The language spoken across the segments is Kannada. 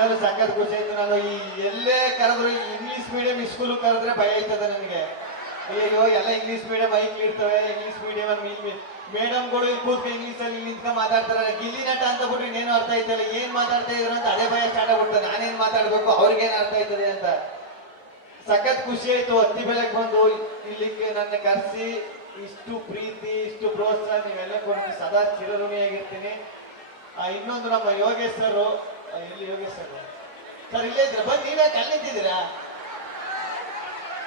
ನಿಜವಾಗ್ಲೂ ಸಖತ್ ಖುಷಿ ಆಯ್ತು. ನಾನು ಈ ಎಲ್ಲೇ ಕರೆದ್ರು ಇಂಗ್ಲಿಷ್ ಮೀಡಿಯಂ ಸ್ಕೂಲ್ ಕರೆದ್ರೆ ಭಯ ಆಯ್ತದೆ ನನಗೆ. ಅಯ್ಯೋ ಎಲ್ಲ ಇಂಗ್ಲಿಷ್ ಮೀಡಿಯಂ ಐಕ್ಳು ಇರ್ತವೆ, ಇಂಗ್ಲಿಷ್ ಮೀಡಿಯಂ ಮೇಡಮ್ಗಳು ಇಲ್ಲಿ ಕೂತ್ಕ ಇಂಗ್ಲಿಷ್ ಅಲ್ಲಿ ನಿಂತ್ಕ ಮಾತಾಡ್ತಾರೆ. ಗಿಲ್ಲಿ ನಟ ಅಂತ ಬಿಟ್ರೆ ಇನ್ನೇನು ಅರ್ಥ ಆಯ್ತಲ್ಲ, ಏನ್ ಮಾತಾಡ್ತಾ ಇದ್ರು ಅಂತ ಅದೇ ಭಯ ಸ್ಟಾರ್ಟ್ ಆಗ್ಬಿಡ್ತದೆ. ನಾನೇನ್ ಮಾತಾಡ್ಬೇಕು, ಅವ್ರಿಗೇನ್ ಅರ್ಥ ಆಯ್ತದೆ ಅಂತ. ಸಖತ್ ಖುಷಿ ಆಯ್ತು. ಹತ್ತಿ ಬೆಳಗ್ಗೆ ಬಂದು ಇಲ್ಲಿಗೆ ನನ್ನ ಕರೆಸಿ ಇಷ್ಟು ಪ್ರೀತಿ ಇಷ್ಟು ಪ್ರೋತ್ಸಾಹ ನೀವೆಲ್ಲ ಕೊಟ್ಟು ಸದಾ ಚಿರಋಣಿಯಾಗಿರ್ತೀನಿ. ಇನ್ನೊಂದು ನಮ್ಮ ಯೋಗೇಶ್ ಸರ್, ಎಲ್ಲಿ ಯೋಗೇಶ್ ಸರ್ ಸರ್ ಇಲ್ಲೇ ಇದ್ರ ಬನ್ನಿ, ನೀವೇ ಕಲ್ಲಿ ನಿಂತಿದ್ದೀರಾ,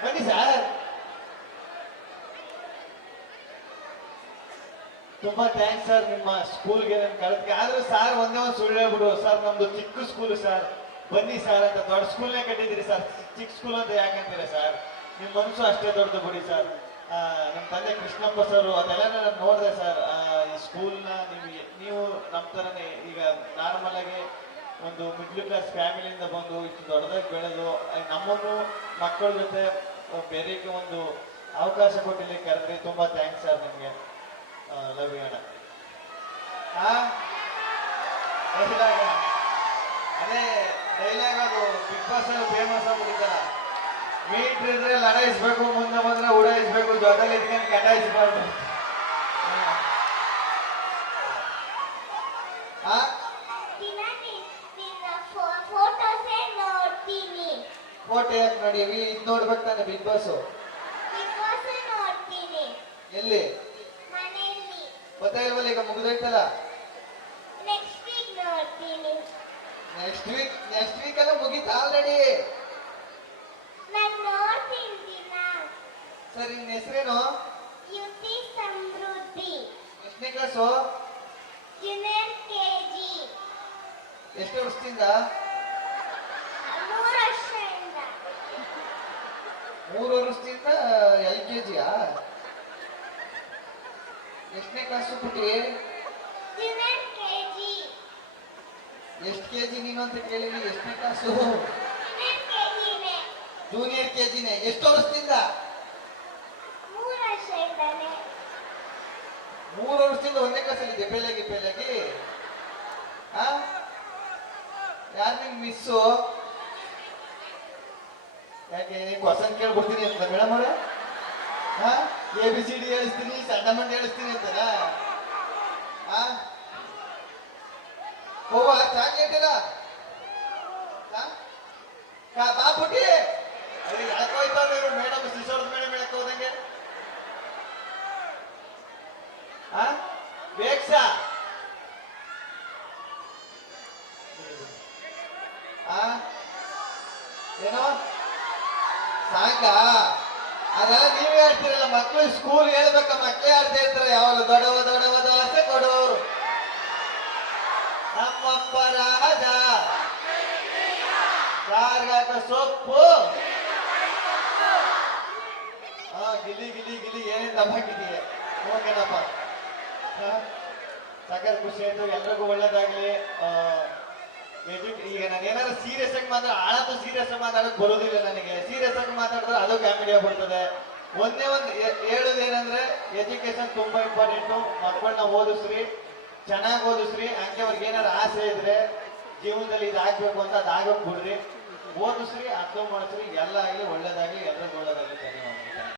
ಬನ್ನಿ ಸರ್. ತುಂಬಾ ಥ್ಯಾಂಕ್ಸ್ ಸರ್ ನಿಮ್ಮ ಸ್ಕೂಲ್ಗೆ ನನ್ ಕಳೆದಕ್ಕೆ. ಆದ್ರೆ ಸರ್ ಒಂದೇ ಒಂದು ಸುಳ್ಳು ಹೇಳ್ಬಿಡು ಸರ್, ನಮ್ದು ಚಿಕ್ಕ ಸ್ಕೂಲ್ ಸರ್, ಬನ್ನಿ ಸರ್ ಅಂತ. ದೊಡ್ಡ ಸ್ಕೂಲ್ನೇ ಕಟ್ಟಿದ್ದೀರಿ ಸರ್, ಚಿಕ್ಕ ಸ್ಕೂಲ್ ಅಂತ ಯಾಕಂತೀರಾ ಸರ್? ನಿಮ್ ಮನಸ್ಸು ಅಷ್ಟೇ ದೊಡ್ಡದು ಬಿಡಿ ಸರ್. ನಮ್ಮ ತಂದೆ ಕೃಷ್ಣಪ್ಪ ಸರ್ ಅದೆಲ್ಲ ನಾನು ನೋಡಿದೆ ಸರ್. ಈ ಸ್ಕೂಲ್ನ ನೀವು ನಮ್ಮ ಥರನೇ ಈಗ ನಾರ್ಮಲ್ ಆಗಿ ಒಂದು ಮಿಡ್ಲ್ ಕ್ಲಾಸ್ ಫ್ಯಾಮಿಲಿಯಿಂದ ಬಂದು ಇಷ್ಟು ದೊಡ್ಡದಾಗಿ ಬೆಳೆದು ನಮ್ಮನ್ನು ಮಕ್ಕಳ ಜೊತೆ ಬೇರೆಗೆ ಒಂದು ಅವಕಾಶ ಕೊಟ್ಟಿಲ್ಲಿ ಕರೆದ್ರಿ. ತುಂಬಾ ಥ್ಯಾಂಕ್ಸ್ ಸರ್ ನಿಮಗೆ. ಲವ್ ಯು ಅಣ್ಣ. ಅದೇ ಡೈಲಾಗ್ ಅದು ಬಿಗ್ ಬಾಸ್ ಅಲ್ಲಿ ಫೇಮಸ್ ಆಗ್ಬಿಟ್ಟಿದ್ದಲ್ಲ, ಮೀಟ್ರ್ ಇದ್ರೆ ಲಡಾಯಿಸ್ಬೇಕು, ಮುಂದೆ ಬಂದ್ರೆ ಉಡಾಯಿಸ್ಬೇಕು, ಜೊತೆಲಿ ಇಟ್ಕೊಂಡು ಕಟಾಯಿಸ್ಬಾರ್ದು. ಫೋಟೋ ಯಾಕೆ ನೋಡಿ, ಇದು ನೋಡ್ಬೇಕು ತಾನೆ ಬಿಗ್ ಬಾಸ್. ಎಲ್ಲಿ ಗೊತ್ತಾಗಿಲ್ವಲ್ಲ, ಈಗ ಮುಗಿದೋಯ್ತಲ್ಲ. ನೆಕ್ಸ್ಟ್ ವೀಕ್ ಎಲ್ಲ ಮುಗೀತಾ ಆಲ್ರೆಡಿ. ಸರ್ ನಿನ್ನ ಹೆಸರೇನು? ಎಷ್ಟನೇ ಕ್ಲಾಸು? ಎಷ್ಟು ವರ್ಷದಿಂದ? 3 ವರ್ಷದಿಂದ LKG. ಎಷ್ಟನೇ ಕ್ಲಾಸು ಪುಟ್ಟಿ? ಎಷ್ಟು KG ನೀನು ಅಂತ ಕೇಳಿದ್ರಿ, ಎಷ್ಟನೇ ಕ್ಲಾಸು? ಜೂನಿಯರ್ KGನೇ. ಎಷ್ಟು ವರ್ಷದಿಂದ? 3 ವರ್ಷದಿಂದ ಒಂದನೇ ಕ್ಲಾಸಲ್ಲಿ ಇದೆ. ಪೇಲಾಗಿ ಯಾರು ನಿಮ್ ಮಿಸ್ಸು? ಯಾಕೆ ಕ್ವಶನ್ ಕೇಳ್ಬಿಡ್ತೀನಿ ಅಂತ ಮೇಡಮ್ ಅವ್ರೆ? ABCD ಹೇಳಿಸ್ತೀನಿ, ಸಣ್ಣಮಂಡ್ ಹೇಳಿಸ್ತೀನಿ ಅಂತಾರ? ಹೋಗಲ್ಲ ಚಾಕ್ಲೇಟ್ ಇಲ್ಲ ಬಾ ಪುಟ್ಟಿ. ಅಲ್ಲಿ ಎಳ್ಕೋಯ್ತಾವ್ರೆ ಇವರು ಮೇಡಮ್, ಸಿಸೋರ್ಸ್ ಮೇಡಮ್ ಎಳ್ಕೋದಂಗೆ. ಬೇಕ್ಸಾ ಏನೋ ಸಾಕ? ಅದೆಲ್ಲ ನೀವೇ ಹೇಳ್ತೀರಲ್ಲ, ಮಕ್ಳು ಸ್ಕೂಲ್ ಹೇಳ್ಬೇಕ, ಮಕ್ಳೇ ಆಡ್ತಾ ಇರ್ತಾರೆ ಯಾವಾಗ. ದೊಡ್ಡವ ದೋಸೆ ಕೊಡೋರು ನಮ್ಮಪ್ಪ ರಾಜ, ಸಾರ್ಗಾಕ ಸೊಪ್ಪು. ಗಿಲಿ ಏನೇನು ದಬ್ಬಾಕಿದೀಯ. ಓಕೆನಪ್ಪ, ಸಖತ್ ಖುಷಿ ಆಯ್ತು. ಎಲ್ರಿಗೂ ಒಳ್ಳೇದಾಗ್ಲಿ. ಈಗ ನಾನು ಏನಾದ್ರು ಸೀರಿಯಸ್ ಆಗಿ ಆಳತ್ತು ಸೀರಿಯಸ್ ಆಗಿ ಮಾತಾಡೋಕೆ ಬರೋದಿಲ್ಲ ನನಗೆ. ಸೀರಿಯಸ್ ಆಗಿ ಮಾತಾಡಿದ್ರೆ ಅದು ಕಾಮಿಡಿ ಆಗ್ಬಿಡ್ತದೆ. ಒಂದೇ ಒಂದು ಹೇಳೋದೇನಂದ್ರೆ, ಎಜುಕೇಶನ್ ತುಂಬಾ ಇಂಪಾರ್ಟೆಂಟು. ಮಕ್ಕಳನ್ನ ಓದಿಸ್ರಿ, ಚೆನ್ನಾಗಿ ಓದಿಸ್ರಿ. ಹಂಗೆ ಅವ್ರಿಗೆ ಏನಾದ್ರು ಆಸೆ ಇದ್ರೆ ಜೀವನದಲ್ಲಿ ಇದಾಗಬೇಕು ಅಂತ ಅದಾಗಕ್ ಬಿಡ್ರಿ. ಓದಿಸ್ರಿ, ಅರ್ಥ ಮಾಡಿಸ್ರಿ. ಎಲ್ಲ ಆಗಲಿ ಒಳ್ಳೇದಾಗ್ಲಿ, ಎಲ್ರಿಗೂ ಒಳ್ಳೇದಾಗ್ಲಿ. ಧನ್ಯವಾದ.